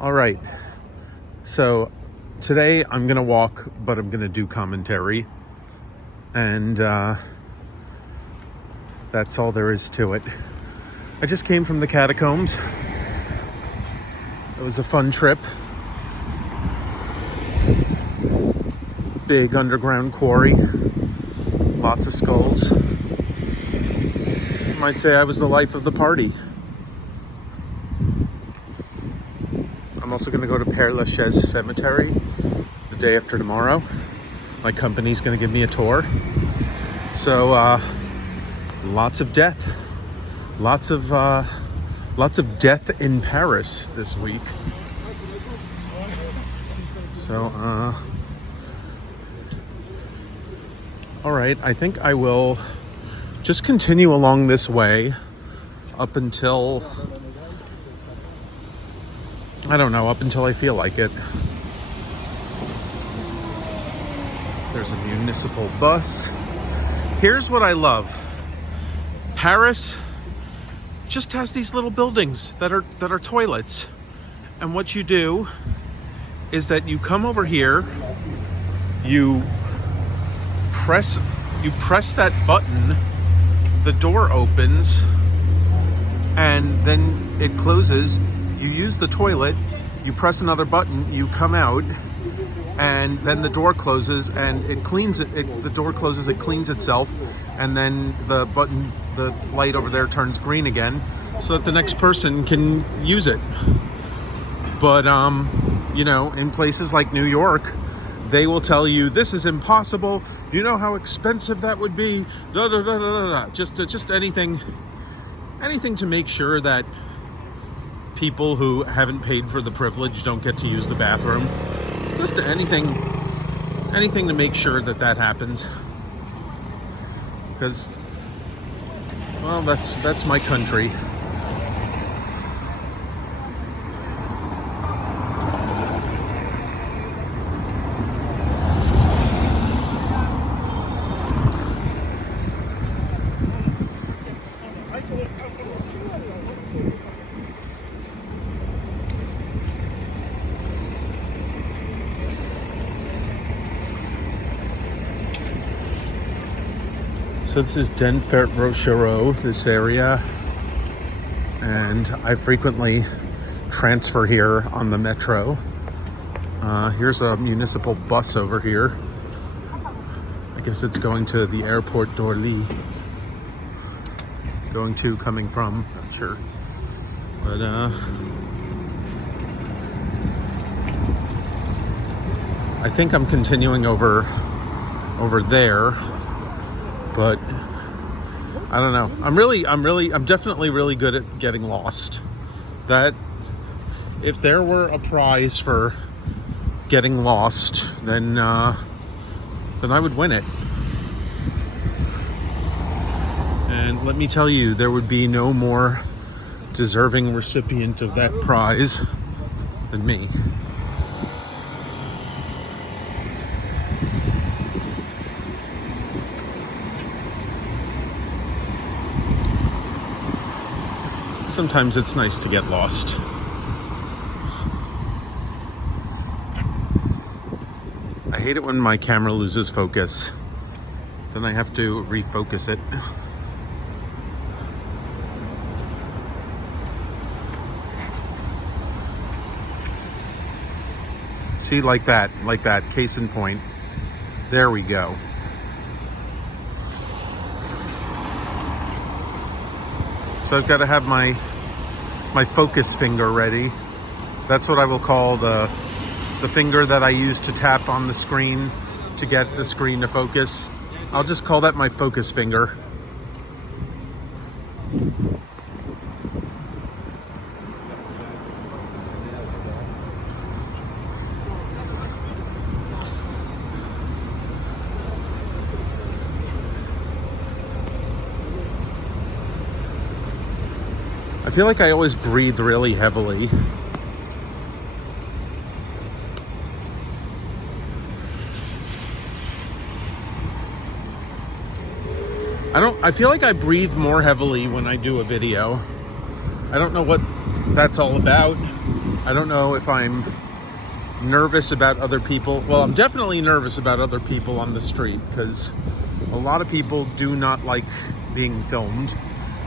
All right. So today I'm going to walk, but I'm going to do commentary. And that's all there is to it. I just came from the catacombs. It was a fun trip. Big underground quarry. Lots of skulls. You might say I was the life of the party. I'm also going to go to Père Lachaise Cemetery the day after tomorrow. My company's going to give me a tour. So lots of death. Lots of death in Paris this week. So all right, I think I will just continue along this way up until, I don't know, up until I feel like it. There's a municipal bus. Here's what I love. Paris just has these little buildings that are toilets. And what you do is that you come over here, you press that button, the door opens, and then it closes. You use the toilet, you press another button, you come out, and then the door closes and it cleans it. The door closes, it cleans itself, and then the light over there turns green again so that the next person can use it. But in places like New York, they will tell you this is impossible. You know how expensive that would be. Da, da, da, da, da. Just anything to make sure that people who haven't paid for the privilege don't get to use the bathroom. Just anything to make sure that happens. Because, well, that's my country. So this is Denfert-Rochereau, this area, and I frequently transfer here on the metro. Here's a municipal bus over here. I guess it's going to the airport d'Orly. Coming from, not sure. But I think I'm continuing over there. But I don't know. I'm definitely really good at getting lost. That if there were a prize for getting lost, then I would win it. And let me tell you, there would be no more deserving recipient of that prize than me. Sometimes it's nice to get lost. I hate it when my camera loses focus. Then I have to refocus it. See, like that, case in point. There we go. So I've got to have my focus finger ready. That's what I will call the finger that I use to tap on the screen to get the screen to focus. I'll just call that my focus finger. I feel like I always breathe really heavily. I feel like I breathe more heavily when I do a video. I don't know what that's all about. I don't know if I'm nervous about other people. Well, I'm definitely nervous about other people on the street because a lot of people do not like being filmed.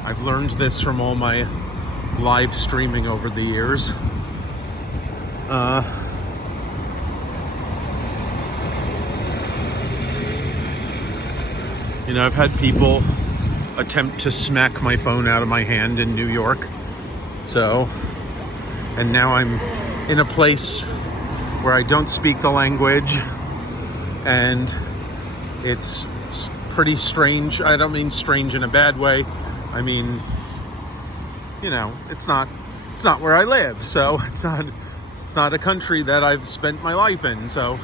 I've learned this from all my live streaming over the years. You know, I've had people attempt to smack my phone out of my hand in New York. So, and now I'm in a place where I don't speak the language, and it's pretty strange. I don't mean strange in a bad way. I mean, you know, it's not where I live, so it's not a country that I've spent my life in. So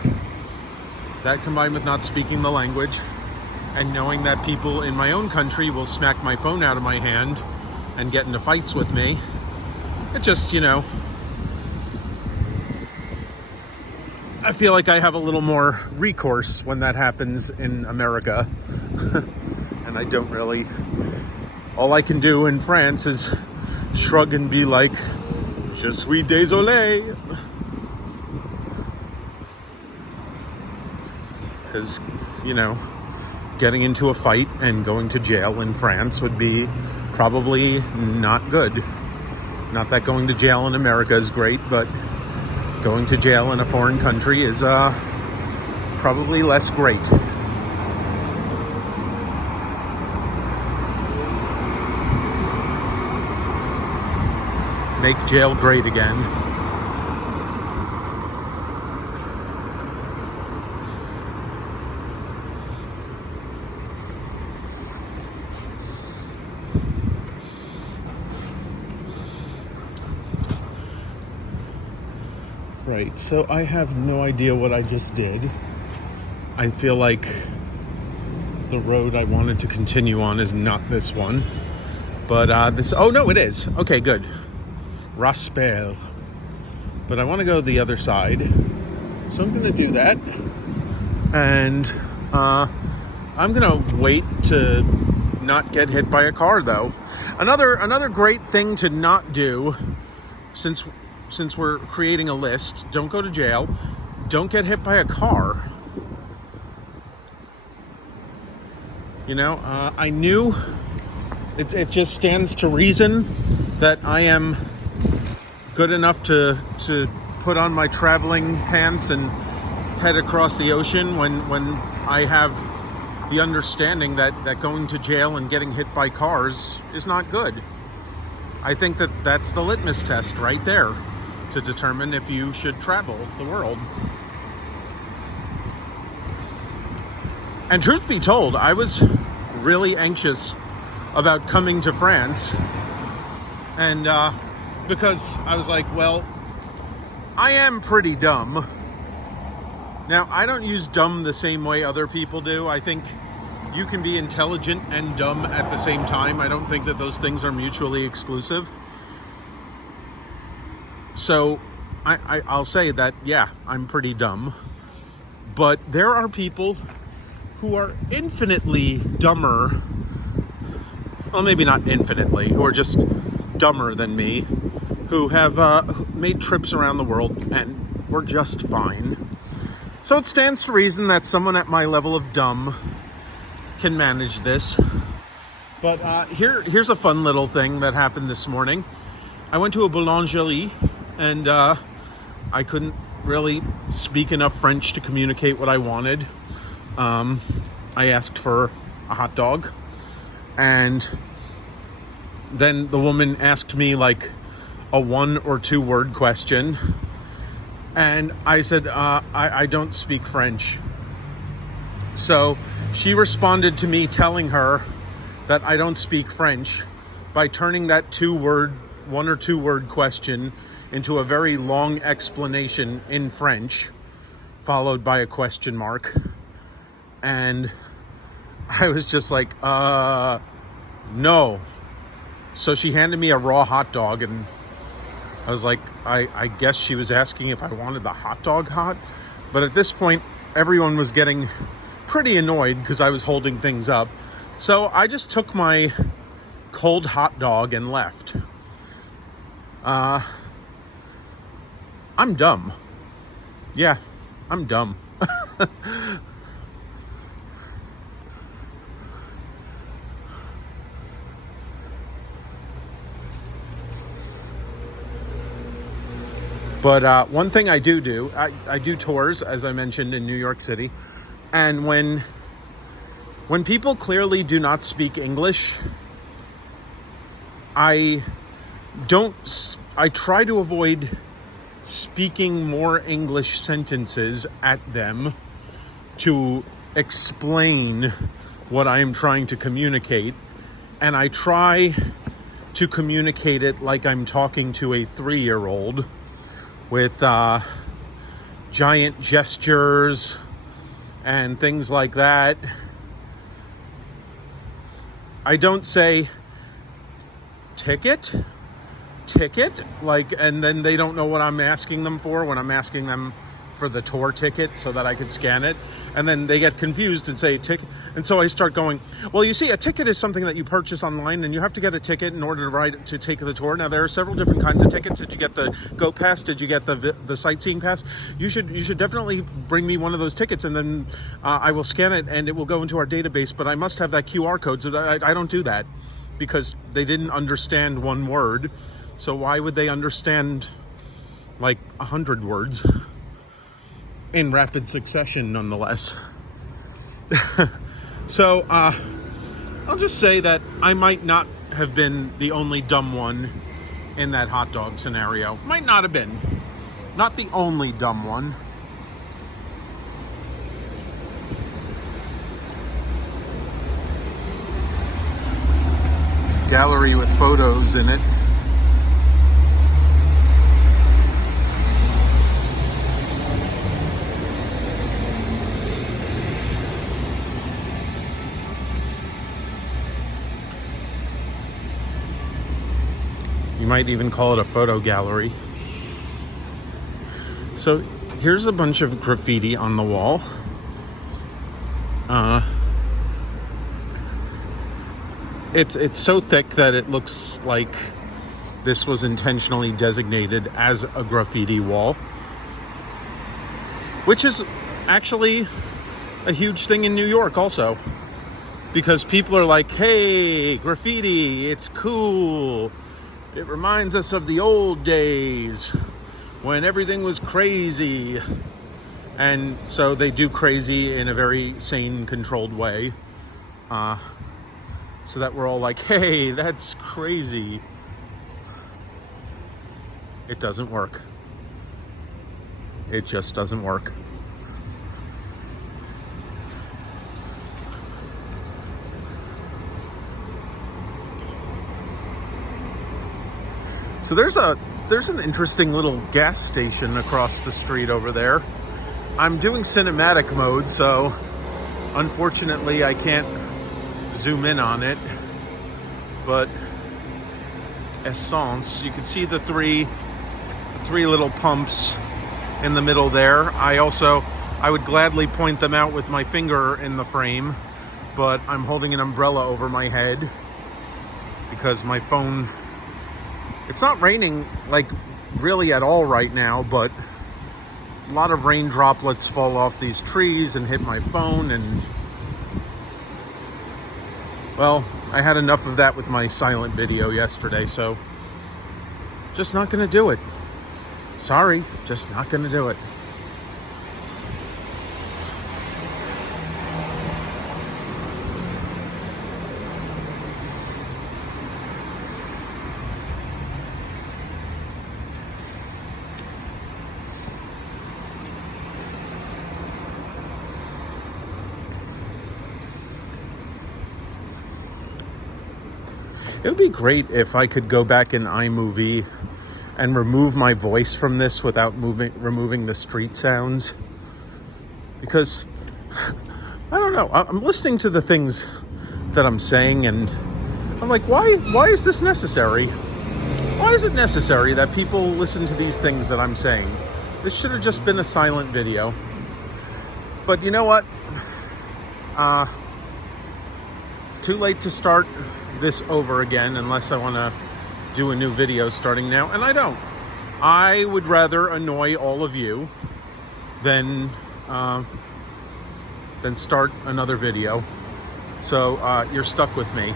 that, combined with not speaking the language and knowing that people in my own country will smack my phone out of my hand and get into fights with me, it just, you know, I feel like I have a little more recourse when that happens in America. And I don't really, all I can do in France is shrug and be like, je suis désolé. Because, you know, getting into a fight and going to jail in France would be probably not good. Not that going to jail in America is great, but going to jail in a foreign country is probably less great. Make jail great again. Right, so I have no idea what I just did. I feel like the road I wanted to continue on is not this one. But this, oh no, it is. Okay, good. Raspail. But I want to go the other side. So I'm going to do that. And I'm going to wait to not get hit by a car, though. Another great thing to not do, since we're creating a list: don't go to jail, don't get hit by a car. You know, I knew it just stands to reason that I am good enough to put on my traveling pants and head across the ocean when I have the understanding that going to jail and getting hit by cars is not good. I think that's the litmus test right there to determine if you should travel the world. And truth be told, I was really anxious about coming to France, and because I was like, well, I am pretty dumb. Now, I don't use dumb the same way other people do. I think you can be intelligent and dumb at the same time. I don't think that those things are mutually exclusive. So I'll say that, yeah, I'm pretty dumb. But there are people who are infinitely dumber. Well, maybe not infinitely, who are just dumber than me, who have made trips around the world and were just fine. So it stands to reason that someone at my level of dumb can manage this. But here's a fun little thing that happened this morning. I went to a boulangerie, and I couldn't really speak enough French to communicate what I wanted. I asked for a hot dog, and then the woman asked me like a 1 or 2 word question, and I said, I don't speak French. So she responded to me telling her that I don't speak French by turning that 1 or 2 word question into a very long explanation in French, followed by a question mark. And I was just like, no. So she handed me a raw hot dog, and I was like, I guess she was asking if I wanted the hot dog hot. But at this point, everyone was getting pretty annoyed because I was holding things up. So I just took my cold hot dog and left. I'm dumb. Yeah, I'm dumb. But one thing I do, I do tours, as I mentioned, in New York City. And when people clearly do not speak English, I try to avoid speaking more English sentences at them to explain what I am trying to communicate. And I try to communicate it like I'm talking to a 3-year-old with giant gestures and things like that. I don't say ticket, like, and then they don't know what I'm asking them for when I'm asking them for the tour ticket so that I can scan it. And then they get confused and say ticket. And so I start going, well, you see, a ticket is something that you purchase online, and you have to get a ticket in order to take the tour. Now, there are several different kinds of tickets. Did you get the Go Pass? Did you get the sightseeing pass? You should definitely bring me one of those tickets, and then I will scan it, and it will go into our database. But I must have that QR code, so that I don't do that because they didn't understand one word. So why would they understand like 100 words? In rapid succession, nonetheless. So I'll just say that I might not have been the only dumb one in that hot dog scenario. Might not have been. Not the only dumb one. It's a gallery with photos in it. You might even call it a photo gallery. So here's a bunch of graffiti on the wall. It's so thick that it looks like this was intentionally designated as a graffiti wall, which is actually a huge thing in New York also, because people are like, hey, graffiti, it's cool. It reminds us of the old days when everything was crazy. And so they do crazy in a very sane, controlled way. So that we're all like, hey, that's crazy. It doesn't work. It just doesn't work. So there's an interesting little gas station across the street over there. I'm doing cinematic mode, so unfortunately I can't zoom in on it. But essence, you can see the three little pumps in the middle there. I would gladly point them out with my finger in the frame, but I'm holding an umbrella over my head because my phone. It's not raining, like, really at all right now, but a lot of rain droplets fall off these trees and hit my phone, and, well, I had enough of that with my silent video yesterday, so just not gonna do it. Sorry, just not gonna do it. It would be great if I could go back in iMovie and remove my voice from this without removing the street sounds. Because, I don't know, I'm listening to the things that I'm saying and I'm like, why is this necessary? Why is it necessary that people listen to these things that I'm saying? This should have just been a silent video. But you know what? It's too late to start this over again unless I want to do a new video starting now, and I don't. I would rather annoy all of you than start another video. So you're stuck with me.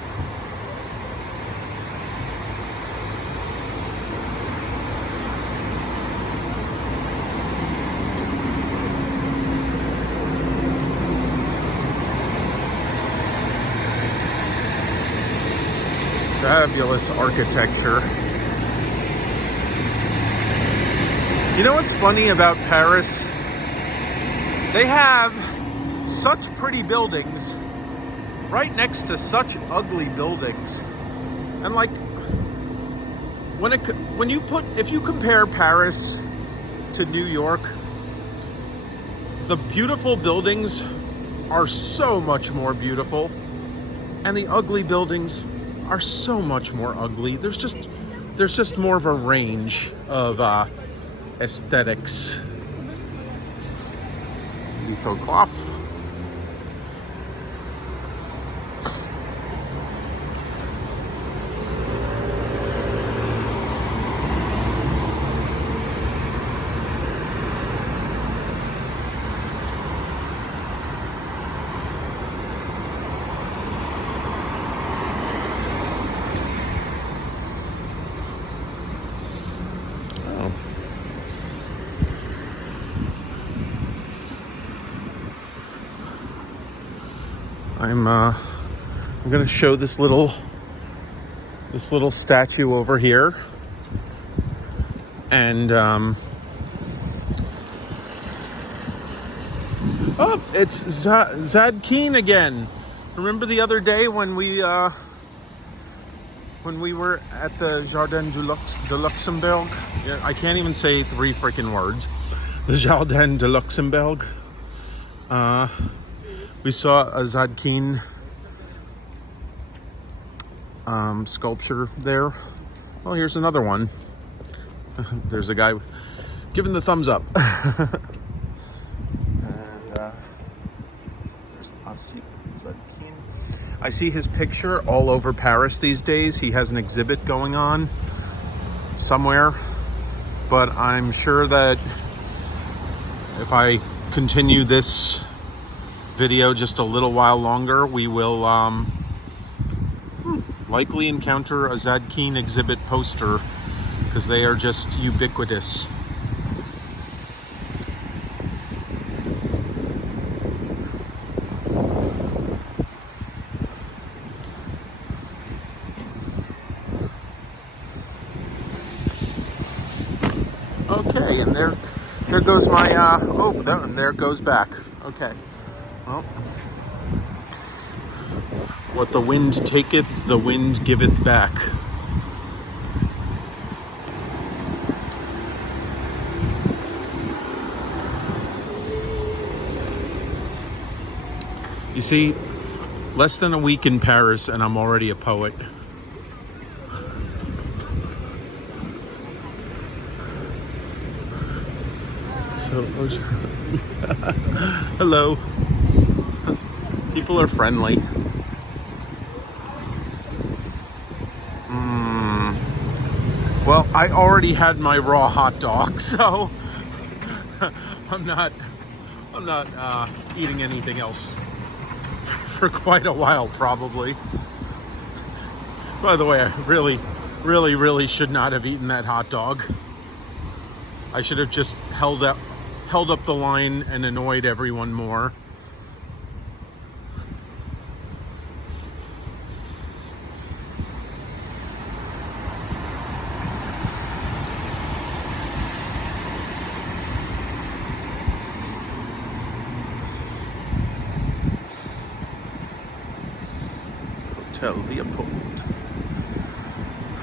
Fabulous architecture. You know what's funny about Paris? They have such pretty buildings right next to such ugly buildings. And like if you compare Paris to New York, the beautiful buildings are so much more beautiful and the ugly buildings are so much more ugly. There's just more of a range of aesthetics. Lithocloth. I'm going to show this little statue over here, and oh, it's Zadkine again. Remember the other day when we were at the Jardin de Luxembourg? Yeah, I can't even say 3 freaking words. The Jardin de Luxembourg. We saw a Zadkine sculpture there. Oh, here's another one. There's a guy giving the thumbs up. And there's Zadkine. I see his picture all over Paris these days. He has an exhibit going on somewhere. But I'm sure that if I continue this video just a little while longer, we will likely encounter a Zadkine exhibit poster, because they are just ubiquitous. Okay, and there goes my there it goes back. Okay. Well, what the wind taketh, the wind giveth back. You see, less than a week in Paris and I'm already a poet. So, hello. People are friendly. Well, I already had my raw hot dog, so I'm not eating anything else for quite a while, probably. By the way, I really should not have eaten that hot dog. I should have just held up the line and annoyed everyone more. Hotel Leopold.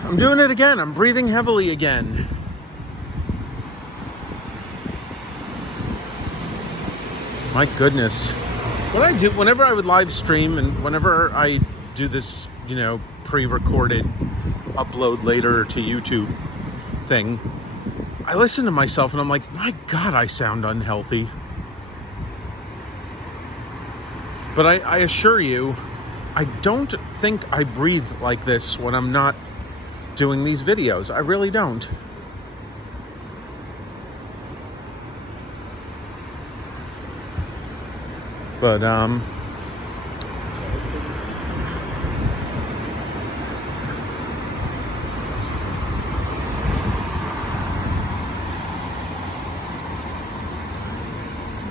I'm doing it again. I'm breathing heavily again. My goodness. Whenever I would live stream and whenever I do this, pre-recorded upload later to YouTube thing, I listen to myself and I'm like, my God, I sound unhealthy. But I assure you, I don't think I breathe like this when I'm not doing these videos. I really don't. But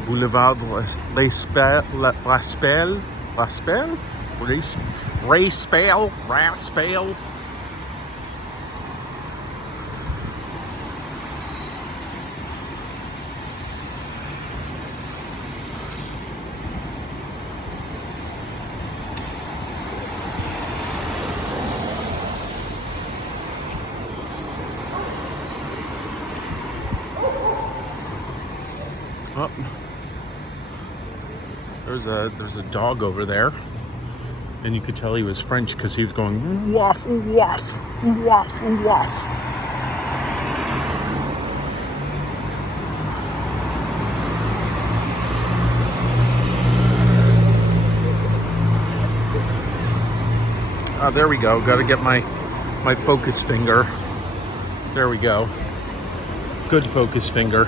Boulevard Raspail, Raspail. Oh, there's a dog over there, and you could tell he was French because he was going woof woof woof woof. There we go. Got to get my focus finger. There we go. Good focus finger.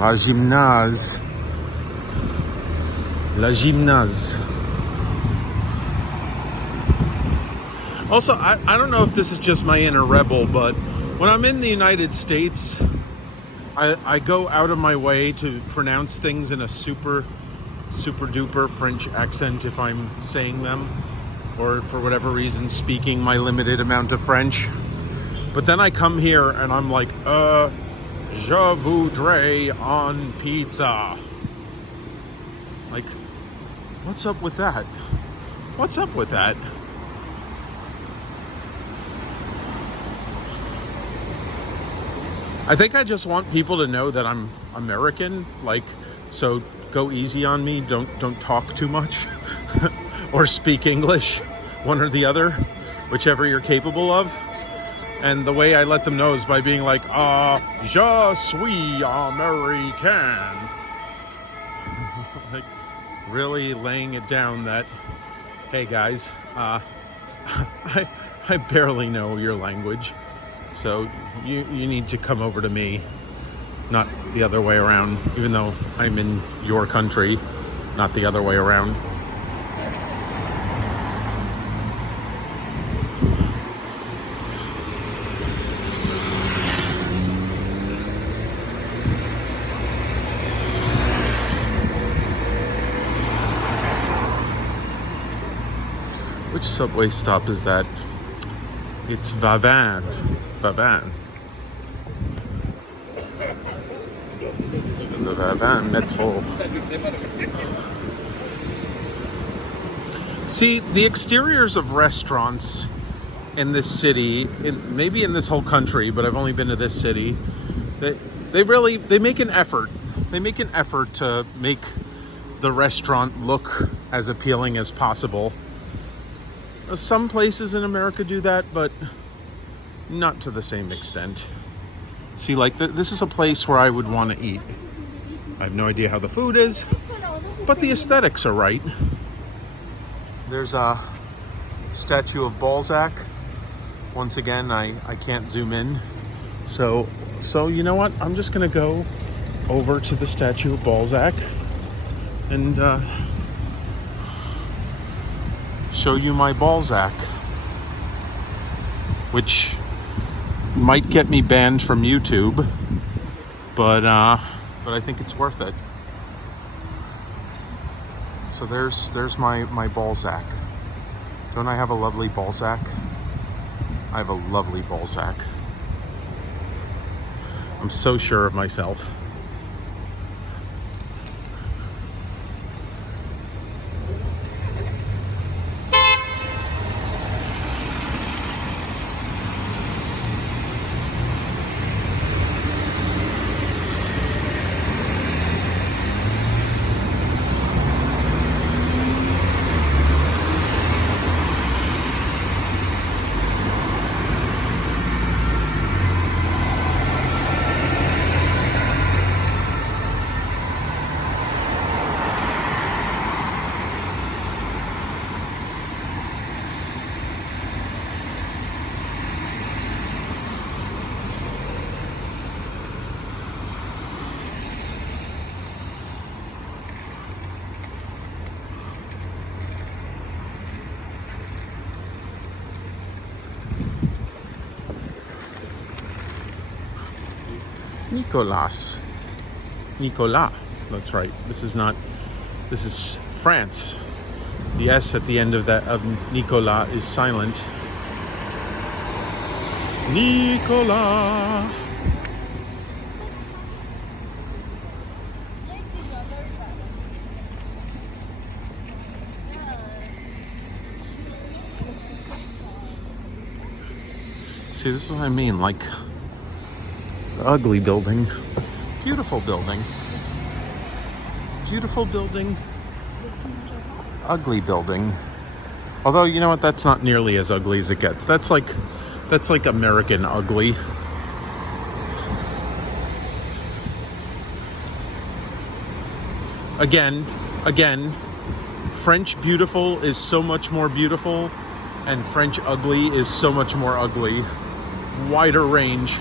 La gymnase. La gymnase. Also, I don't know if this is just my inner rebel, but when I'm in the United States, I go out of my way to pronounce things in a super duper French accent if I'm saying them, or for whatever reason speaking my limited amount of French. But then I come here and I'm like, je voudrais un pizza. Like, what's up with that? What's up with that? I think I just want people to know that I'm American, like, so go easy on me, don't talk too much or speak English, one or the other, whichever you're capable of. And the way I let them know is by being like, je suis American. Like, really laying it down that, hey guys, I barely know your language. So you need to come over to me, not the other way around, even though I'm in your country, not the other way around. Which subway stop is that? It's Vavin. Vavin. The Vavin Metro. See, the exteriors of restaurants in this city, maybe in this whole country, but I've only been to this city, they make an effort. They make an effort to make the restaurant look as appealing as possible. Some places in America do that, but not to the same extent. See, like, this is a place where I would want to eat. I have no idea how the food is, but the aesthetics are right. There's a statue of Balzac. Once again, I can't zoom in. So you know what? I'm just going to go over to the statue of Balzac and show you my Balzac, which might get me banned from YouTube, but I think it's worth it. So there's my Balzac. Don't I have a lovely Balzac? I have a lovely Balzac. I'm so sure of myself. Nicolas. Nicolas. That's right. This is France. The S at the end of Nicolas is silent. Nicolas. See, this is what I mean, like, the ugly building. Beautiful building. Beautiful building. Ugly building. Although, you know what, that's not nearly as ugly as it gets. That's like American ugly. Again, French beautiful is so much more beautiful, and French ugly is so much more ugly. Wider range.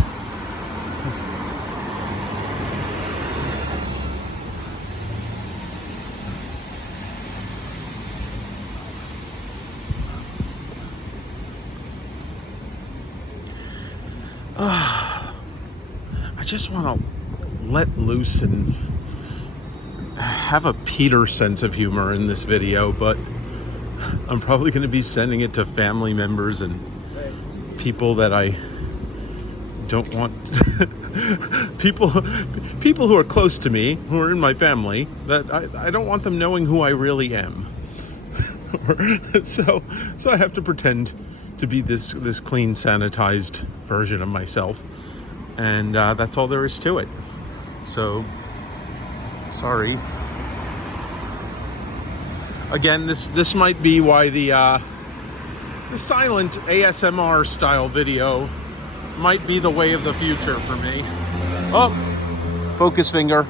I just want to let loose and have a Peter sense of humor in this video, but I'm probably going to be sending it to family members and people that I don't want people who are close to me, who are in my family, that I don't want them knowing who I really am. so I have to pretend to be this clean, sanitized version of myself, and that's all there is to it. So sorry. Again, this might be why the silent ASMR style video might be the way of the future for me. Oh, focus finger.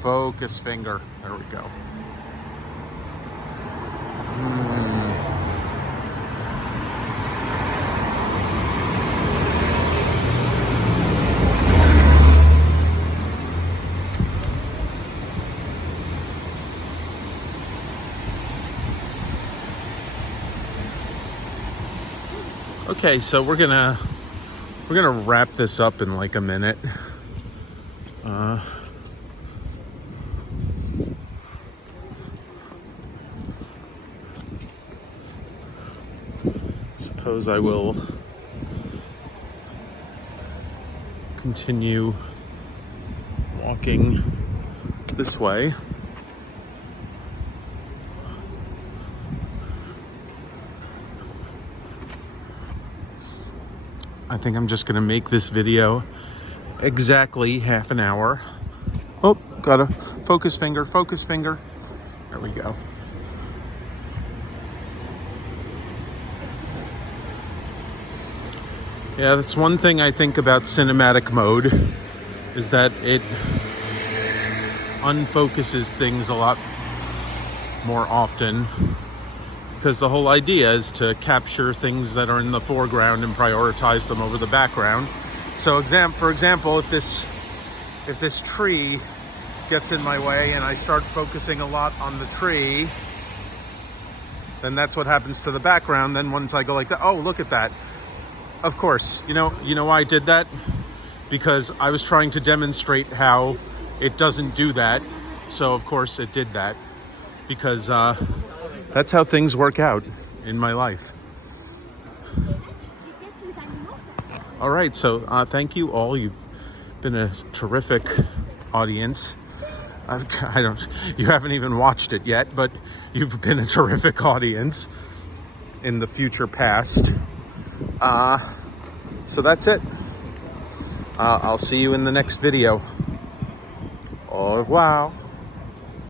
Focus finger. There we go. Okay, so we're gonna wrap this up in like a minute. Suppose I will continue walking this way. I think I'm just going to make this video exactly half an hour. Oh, got a focus finger, focus finger. There we go. Yeah, that's one thing I think about cinematic mode, is that it unfocuses things a lot more often. Because the whole idea is to capture things that are in the foreground and prioritize them over the background. So for example, if this tree gets in my way and I start focusing a lot on the tree, then that's what happens to the background. Then once I go like that, oh, look at that. Of course, you know why I did that? Because I was trying to demonstrate how it doesn't do that. So of course it did that. Because that's how things work out in my life. All right, so thank you all. You've been a terrific audience. You haven't even watched it yet, but you've been a terrific audience in the future past. So that's it. I'll see you in the next video. Au revoir.